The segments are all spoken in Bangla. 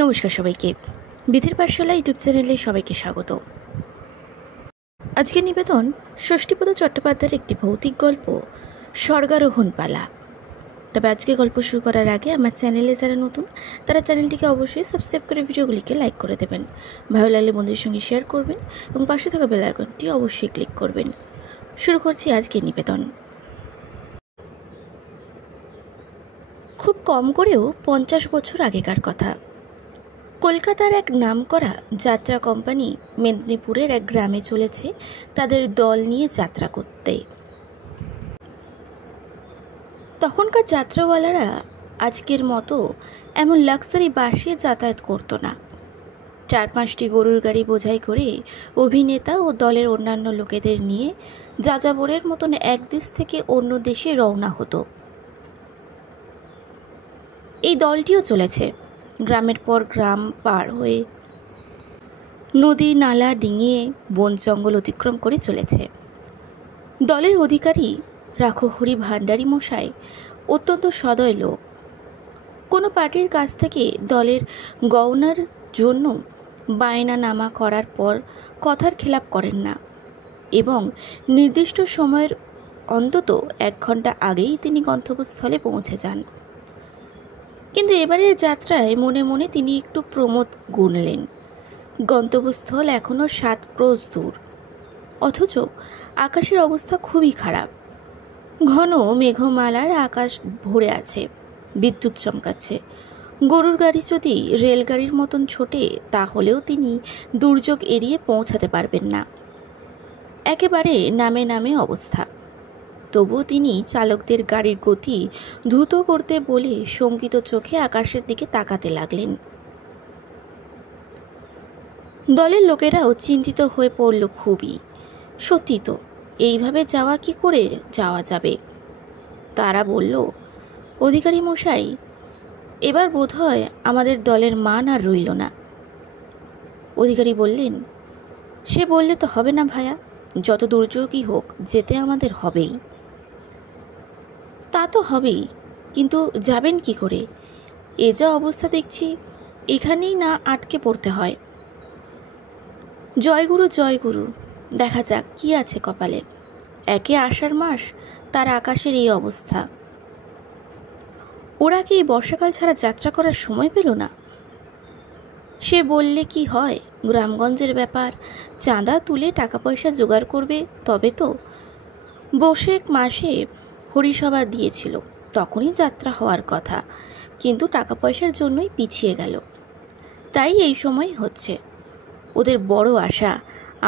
নমস্কার সবাইকে, বিধির পাঠশালা ইউটিউব চ্যানেলে সবাইকে স্বাগত। আজকের নিবেদন ষষ্ঠীপদ চট্টোপাধ্যায়ের একটি ভৌতিক গল্প স্বর্গারোহণ পালা। তবে আজকে গল্প শুরু করার আগে আমার চ্যানেলে যারা নতুন তারা চ্যানেলটিকে অবশ্যই সাবস্ক্রাইব করে ভিডিওগুলিকে লাইক করে দেবেন, ভালো লাগলে বন্ধুদের সঙ্গে শেয়ার করবেন এবং পাশে থাকা বেল আইকনটি অবশ্যই ক্লিক করবেন। শুরু করছি আজকের নিবেদন। খুব কম করেও 50 বছর আগেকার কথা। কলকাতার এক নামকরা যাত্রা কোম্পানি মেদিনীপুরের এক গ্রামে চলেছে তাদের দল নিয়ে যাত্রা করতে। তখনকার যাত্রাওয়ালারা আজকের মতো এমন লাক্সারি বাসে যাতায়াত করতো না। 4-5টি গরুর গাড়ি বোঝাই করে অভিনেতা ও দলের অন্যান্য লোকেদের নিয়ে যাযাবরের মতন এক দেশ থেকে অন্য দেশে রওনা হতো। এই দলটিও চলেছে গ্রামের পর গ্রাম পার হয়ে, নদী নালা ডিঙিয়ে, বন জঙ্গল অতিক্রম করে চলেছে। দলের অধিকারী রাখহরি ভান্ডারী মশাই অত্যন্ত সদয় লোক। কোনো পার্টির কাছ থেকে দলের গওনার জন্য বায়না নামা করার পর কথার খেলাপ করেন না এবং নির্দিষ্ট সময়ের অন্তত 1 ঘন্টা আগেই তিনি গন্তব্যস্থলে পৌঁছে যান। কিন্তু এবারের যাত্রায় মনে মনে তিনি একটু প্রমোদ গুনলেন। গন্তব্যস্থল এখনও 7 ক্রোশ দূর, অথচ আকাশের অবস্থা খুবই খারাপ। ঘন মেঘমালার আকাশ ভরে আছে, বিদ্যুৎ চমকাচ্ছে। গরুর গাড়ি যদি রেলগাড়ির মতন ছোটে তাহলেও তিনি দুর্যোগ এড়িয়ে পৌঁছাতে পারবেন না। একেবারে নামে নামে অবস্থা। তবুও তিনি চালকদের গাড়ির গতি দ্রুত করতে বলে শঙ্কিত চোখে আকাশের দিকে তাকাতে লাগলেন। দলের লোকেরাও চিন্তিত হয়ে পড়ল খুবই। সত্যি তো, এইভাবে যাওয়া কি করে যাওয়া যাবে? তারা বলল, অধিকারী মশাই, এবার বোধহয় আমাদের দলের মান আর রইল না। অধিকারী বললেন, সে বললে তো হবে না ভায়া, যত দুর্যোগই হোক যেতে আমাদের হবেই। তা তো হবেই, কিন্তু যাবেন কি করে? এ যা অবস্থা দেখছি, এখানেই না আটকে পড়তে হয়। জয়গুরু জয়গুরু, দেখা যাক কি আছে কপালে। একে আষাঢ় মাস, তার আকাশের এই অবস্থা। ওরা কি বর্ষাকাল ছাড়া যাত্রা করার সময় পেল না? সে বললে কি হয়, গ্রামগঞ্জের ব্যাপার, চাঁদা তুলে টাকা পয়সা জোগাড় করবে তবে তো। বৈশাখ মাসে হরিসভা দিয়েছিল, তখনই যাত্রা হওয়ার কথা, কিন্তু টাকা পয়সার জন্যই পিছিয়ে গেল। তাই এই সময় হচ্ছে। ওদের বড় আশা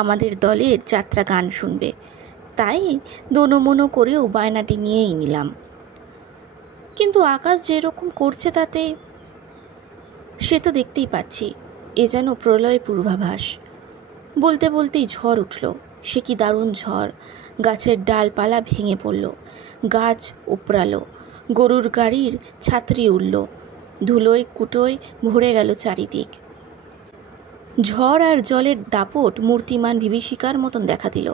আমাদের দলের যাত্রা গান শুনবে, তাই দোনোমনো করেও বায়নাটি নিয়েই নিলাম। কিন্তু আকাশ যেরকম করছে তাতে, সে তো দেখতেই পাচ্ছি, এ যেন প্রলয় পূর্বাভাস। বলতে বলতেই ঝড় উঠল। সে কি দারুণ ঝড়! গাছের ডালপালা ভেঙে পড়ল, গাছ উপড়ালো, গরুর গাড়ির ছাত্রী উড়ল, ধুলোয় কুটোয় ভরে গেল চারিদিক। ঝড় আর জলের দাপট মূর্তিমান বিভীষিকার মতন দেখা দিল।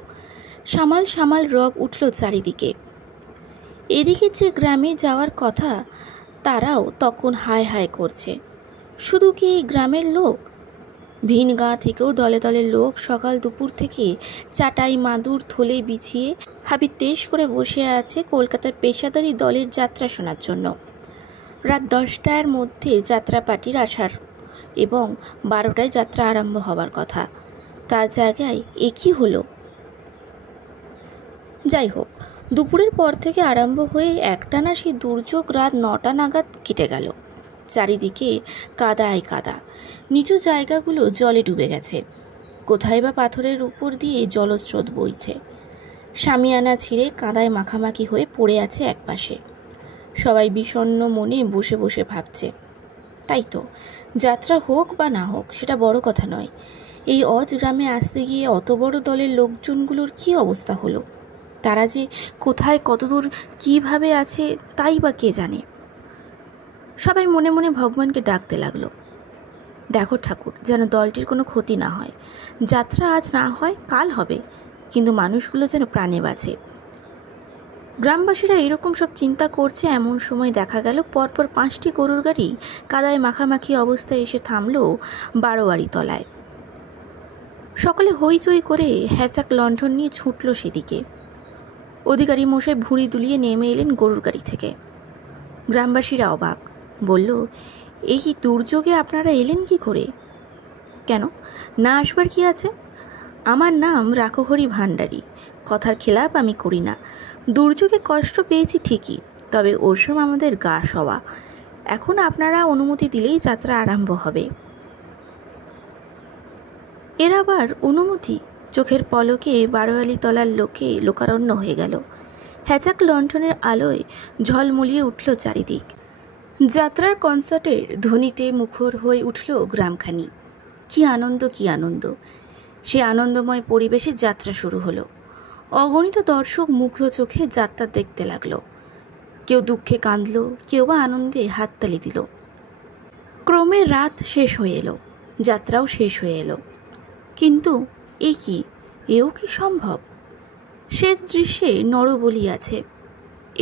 সামাল সামাল রব উঠল চারিদিকে। এদিকে যে গ্রামে যাওয়ার কথা তারাও তখন হায় হায় করছে। শুধু কি এই গ্রামের লোক? ভিন গাঁ থেকেও দলে দলে লোক সকাল দুপুর থেকে চাটাই মাদুর থলে বিছিয়ে হাবি তেজ করে বসে আছে কলকাতার পেশাদারি দলের যাত্রা শোনার জন্য। রাত 10টার মধ্যে যাত্রা পার্টির আসার এবং 12টায় যাত্রা আরম্ভ হবার কথা, তার জায়গায় এ কী হলো? যাই হোক, দুপুরের পর থেকে আরম্ভ হয়ে একটানা সেই দুর্যোগ রাত 9টা নাগাদ কেটে গেল। চারিদিকে কাদায় কাদা, নিচু জায়গাগুলো জলে ডুবে গেছে, কোথায় বা পাথরের উপর দিয়ে জলস্রোত বইছে। শামিয়ানা ছিঁড়ে কাদায় মাখামাখি হয়ে পড়ে আছে একপাশে। সবাই বিষণ্ণ মনে বসে বসে ভাবছে। তাই তো, যাত্রা হোক বা না হোক সেটা বড় কথা নয়, এই অজ গ্রামে আসতে গিয়ে অত বড় দলের লোকজনগুলোর কি অবস্থা হলো? তারা যে কোথায় কতদূর কিভাবে আছে তাই বা কে জানে। সবাই মনে মনে ভগবানকে ডাকতে লাগলো, দেখো ঠাকুর, যেন দলটির কোনো ক্ষতি না হয়। যাত্রা আজ না হয় কাল হবে, কিন্তু মানুষগুলো যেন প্রাণে বাঁচে। গ্রামবাসীরা এরকম সব চিন্তা করছে এমন সময় দেখা গেল পরপর 5টি গরুর গাড়ি কাদায় মাখামাখি অবস্থায় এসে থামল বারোয়ারি তলায়। সকলে হইচই করে হ্যাচাক লণ্ঠন নিয়ে ছুটল সেদিকে। অধিকারী মশাই ভুঁড়ি দুলিয়ে নেমে এলেন গরুর গাড়ি থেকে। গ্রামবাসীরা অবাক, বলল, এই কি দুর্যোগে আপনারা এলেন কি করে? কেন, না আসবার কি আছে? আমার নাম রাখহরি ভাণ্ডারী, কথার খেলাপ আমি করি না। দুর্যোগে কষ্ট পেয়েছি ঠিকই, তবে ওর সময় আমাদের গা সওয়া। এখন আপনারা অনুমতি দিলেই যাত্রা আরম্ভ হবে। এর আবার অনুমতি? চোখের পলকে বারোয়ারি তলার লোকে লোকারণ্য হয়ে গেল। হ্যাচাক লণ্ঠনের আলোয় ঝলমলিয়ে উঠল চারিদিক। যাত্রার কনসার্টের ধ্বনিতে মুখর হয়ে উঠল গ্রামখানি। কি আনন্দ, কি আনন্দ! সে আনন্দময় পরিবেশে যাত্রা শুরু হলো। অগণিত দর্শক মুগ্ধ চোখে যাত্রা দেখতে লাগলো। কেউ দুঃখে কাঁদল, কেউ বা আনন্দে হাততালি দিল। ক্রমে রাত শেষ হয়ে এলো, যাত্রাও শেষ হয়ে এলো। কিন্তু এ কি, এও কি সম্ভব? সে দৃশ্যে নরবলি আছে।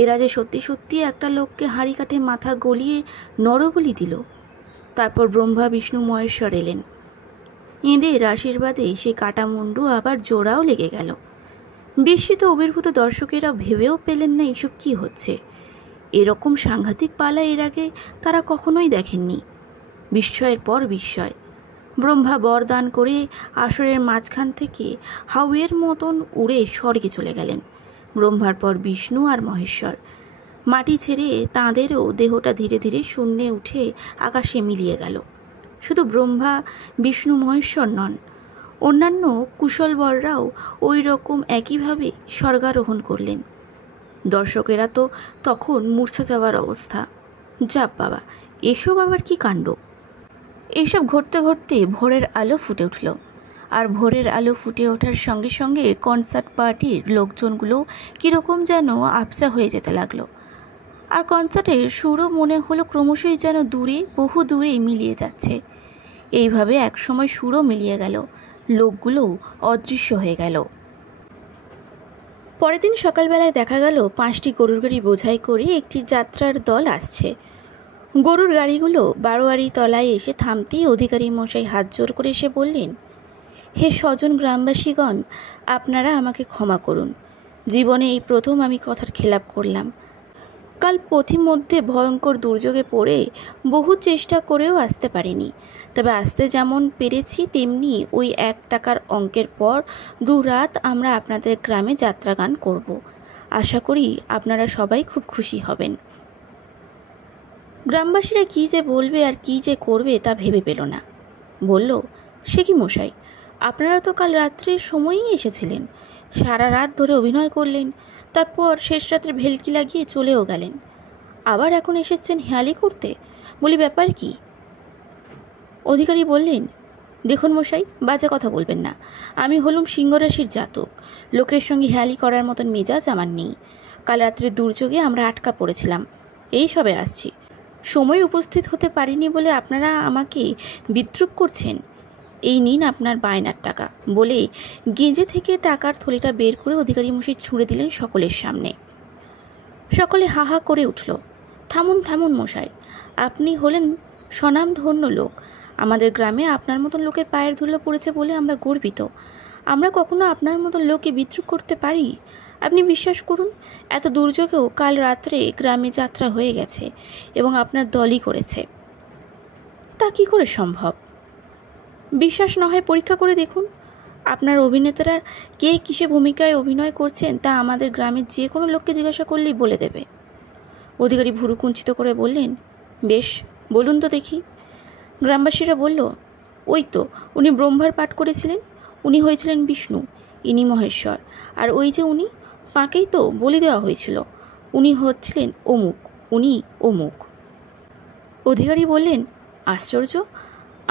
এরা যে সত্যি সত্যি একটা লোককে হাঁড়ি কাঠে মাথা গলিয়ে নরবলি দিল। তারপর ব্রহ্মা বিষ্ণু মহেশ্বর এলেন। এঁদের আশীর্বাদে সে কাটা মুন্ডু আবার জোড়াও লেগে গেল। বিস্মিত অভিভূত দর্শকেরা ভেবেও পেলেন না এসব কি হচ্ছে। এরকম সাংঘাতিক পালা এর আগে তারা কখনোই দেখেননি। বিস্ময়ের পর বিস্ময়। ব্রহ্মা বরদান করে আসরের মাঝখান থেকে হাউয়ের মতন উড়ে স্বর্গে চলে গেলেন। ব্রহ্মার পর বিষ্ণু আর মহেশ্বর। মাটি ছেড়ে তাঁদেরও দেহটা ধীরে ধীরে শূন্যে উঠে আকাশে মিলিয়ে গেল। শুধু ব্রহ্মা বিষ্ণু মহেশ্বর নন, অন্যান্য কুশলবররাও ওই রকম একইভাবে স্বর্গারোহণ করলেন। দর্শকেরা তো তখন মূর্ছা যাওয়ার অবস্থা। যাপ বাবা, এসব আবার কি কাণ্ড! এইসব ঘটতে ঘটতে ভোরের আলো ফুটে উঠল। আর ভোরের আলো ফুটে ওঠার সঙ্গে সঙ্গে কনসার্ট পার্টির লোকজনগুলো কীরকম যেন আবছা হয়ে যেতে লাগলো। আর কনসার্টের সুরও মনে হলো ক্রমশই যেন দূরে, বহু দূরে মিলিয়ে যাচ্ছে। এইভাবে একসময় সুরও মিলিয়ে গেল, লোকগুলোও অদৃশ্য হয়ে গেল। পরের দিন সকালবেলায় দেখা গেল 5টি গরুর গাড়ি বোঝাই করে একটি যাত্রার দল আসছে। গরুর গাড়িগুলো বারোয়ারি তলায় এসে থামতেই অধিকারী মশাই হাত জোর করে এসে বললেন, হে স্বজন গ্রামবাসীগণ, আপনারা আমাকে ক্ষমা করুন। জীবনে এই প্রথম আমি কথার খেলাপ করলাম। কাল পথিমধ্যে ভয়ঙ্কর দুর্যোগে পড়ে বহু চেষ্টা করেও আসতে পারিনি। তবে আসতে যেমন পেরেছি তেমনি ওই 1 টাকার অঙ্কের পর 2 রাত আমরা আপনাদের গ্রামে যাত্রাগান করব। আশা করি আপনারা সবাই খুব খুশি হবেন। গ্রামবাসীরা কী যে বলবে আর কী যে করবে তা ভেবে পেল না। বলল, সে কি মশাই, আপনারা তো কাল রাত্রের সময়ই এসেছিলেন, সারা রাত ধরে অভিনয় করলেন, তারপর শেষ রাত্রে ভেলকি লাগিয়ে চলেও গেলেন, আবার এখন এসেছেন হেয়ালি করতে? বলি, ব্যাপার কি? অধিকারী বললেন, দেখুন মশাই, বাজে কথা বলবেন না। আমি হলুম সিংহরাশির জাতক। লোকের সঙ্গে হেয়ালি করার মতন মেজাজ আমার নেই। কাল রাত্রে দুর্যোগে আমরা আটকা পড়েছিলাম, এই সবে আসছি। সময় উপস্থিত হতে পারিনি বলে আপনারা আমাকে বিদ্রূপ করছেন। এই নিন আপনার বায়নার টাকা, বলে গেঁজে থেকে টাকার থলিটা বের করে অধিকারী মশাই ছুঁড়ে দিলেন সকলের সামনে। সকলে হা হা করে উঠল। থামুন থামুন মশাই, আপনি হলেন স্বনামধন্য লোক। আমাদের গ্রামে আপনার মতন লোকের পায়ের ধুলো পড়েছে বলে আমরা গর্বিত। আমরা কখনো আপনার মতন লোককে বিদ্রূপ করতে পারি? আপনি বিশ্বাস করুন, এত দুর্যোগেও কাল রাত্রে গ্রামে যাত্রা হয়ে গেছে এবং আপনার দলই করেছে। তা কি করে সম্ভব? বিশ্বাস না হয় পরীক্ষা করে দেখুন। আপনার অভিনেতারা কে কিসে ভূমিকায় অভিনয় করছেন তা আমাদের গ্রামের যে কোনো লোককে জিজ্ঞাসা করলেই বলে দেবে। অধিকারী ভুরু কুঞ্চিত করে বললেন, বেশ, বলুন তো দেখি। গ্রামবাসীরা বলল, ওই তো, উনি ব্রহ্মার পাঠ করেছিলেন, উনি হয়েছিলেন বিষ্ণু, ইনি মহেশ্বর, আর ওই যে উনি, তাঁকেই তো বলি দেওয়া হয়েছিল, উনি হচ্ছিলেন অমুক, উনি অমুক। অধিকারী বললেন, আশ্চর্য,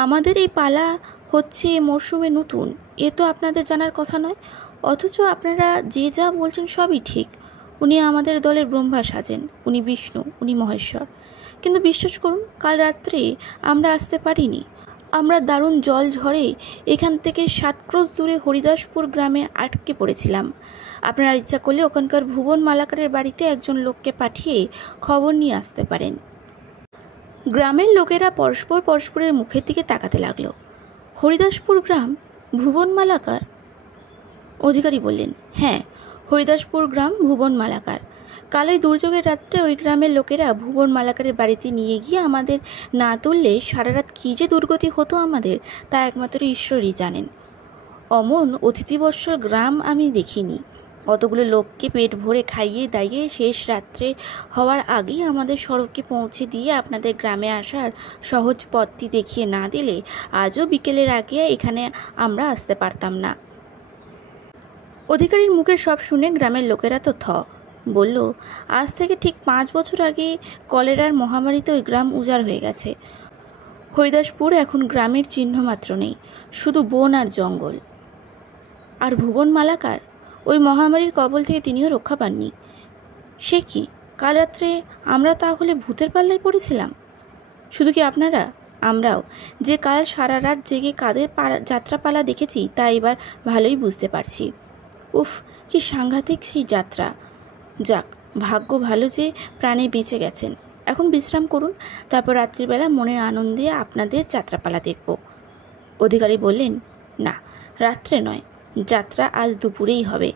আমাদের এই পালা হচ্ছে এ মরশুমে নতুন, এ তো আপনাদের জানার কথা নয়, অথচ আপনারা যে যা বলছেন সবই ঠিক। উনি আমাদের দলের ব্রহ্মা সাজেন, উনি বিষ্ণু, উনি মহেশ্বর। কিন্তু বিশ্বাস করুন, কাল রাত্রে আমরা আসতে পারিনি। আমরা দারুণ জল ঝড়ে এখান থেকে 7 ক্রোশ দূরে হরিদাসপুর গ্রামে আটকে পড়েছিলাম। আপনারা ইচ্ছা করলে ওখানকার ভুবন মালাকারের বাড়িতে একজন লোককে পাঠিয়ে খবর নিয়ে আসতে পারেন। গ্রামের লোকেরা পরস্পরের মুখের দিকে তাকাতে লাগলো। হরিদাসপুর গ্রাম, ভুবন মালাকার? অধিকারী বললেন, হ্যাঁ, হরিদাসপুর গ্রাম, ভুবন মালাকার। কাল ওই দুর্যোগের রাত্রে ওই গ্রামের লোকেরা ভুবন মালাকারের বাড়িতে নিয়ে গিয়ে আমাদের না তুললে সারা রাত কী যে দুর্গতি হতো আমাদের, তা একমাত্র ঈশ্বরই জানেন। অমন অতিথিবৎসল গ্রাম আমি দেখিনি। অতগুলো লোককে পেট ভরে খাইয়ে দাইয়ে শেষ রাত্রে হওয়ার আগেই আমাদের সড়কে পৌঁছে দিয়ে আপনাদের গ্রামে আসার সহজ পথটি দেখিয়ে না দিলে আজও বিকেলের আগে এখানে আমরা আসতে পারতাম না। অধিকারীর মুখে সব শুনে গ্রামের লোকেরা তো বলল, আজ থেকে ঠিক 5 বছর আগে কলেরার মহামারীতে ওই গ্রাম উজাড় হয়ে গেছে। হরিদাসপুর এখন গ্রামের চিহ্ন মাত্র নেই, শুধু বন আর জঙ্গল। আর ভুবন মালাকার, ওই মহামারীর কবল থেকে তিনিও রক্ষা পাননি। সে কি, কাল রাত্রে আমরা তাহলে ভূতের পাল্লায় পড়েছিলাম? শুধু কি আপনারা, আমরাও যে কাল সারা রাত জেগে কাদের যাত্রাপালা দেখেছি তা এবার ভালোই বুঝতে পারছি। উফ, কি সাংঘাতিক সেই যাত্রা! যাক, ভাগ্য ভালো যে প্রাণে বেঁচে গেছেন। এখন বিশ্রাম করুন, তারপর রাত্রিবেলা মনের আনন্দে আপনাদের যাত্রাপালা দেখব। অধিকারী বললেন, না, রাত্রে নয়, যাত্রা আজ দুপুরেই হবে।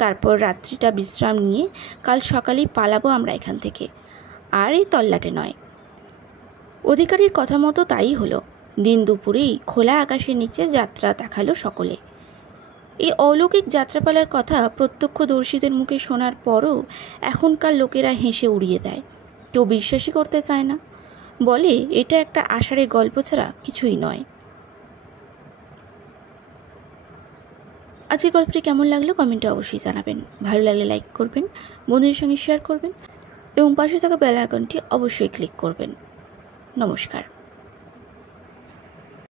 তারপর রাত্রিটা বিশ্রাম নিয়ে কাল সকালেই পালাবো আমরা এখান থেকে, আর এই তল্লাটে নয়। অধিকারীর কথা মতো তাই হলো। দিন দুপুরেই খোলা আকাশের নিচে যাত্রা দেখালো সকলে। এই অলৌকিক যাত্রাপালার কথা প্রত্যক্ষদর্শীদের মুখে শোনার পরও এখনকার লোকেরা হেসে উড়িয়ে দেয়। কেউ বিশ্বাসই করতে চায় না, বলে এটা একটা আষাঢ়ে গল্প ছাড়া কিছুই নয়। আজকের গল্পটি কেমন লাগলো কমেন্টে অবশ্যই জানাবেন। ভালো লাগলে লাইক করবেন, বন্ধুদের সঙ্গে শেয়ার করবেন এবং পাশে থাকা বেল আইকনটি অবশ্যই ক্লিক করবেন। নমস্কার।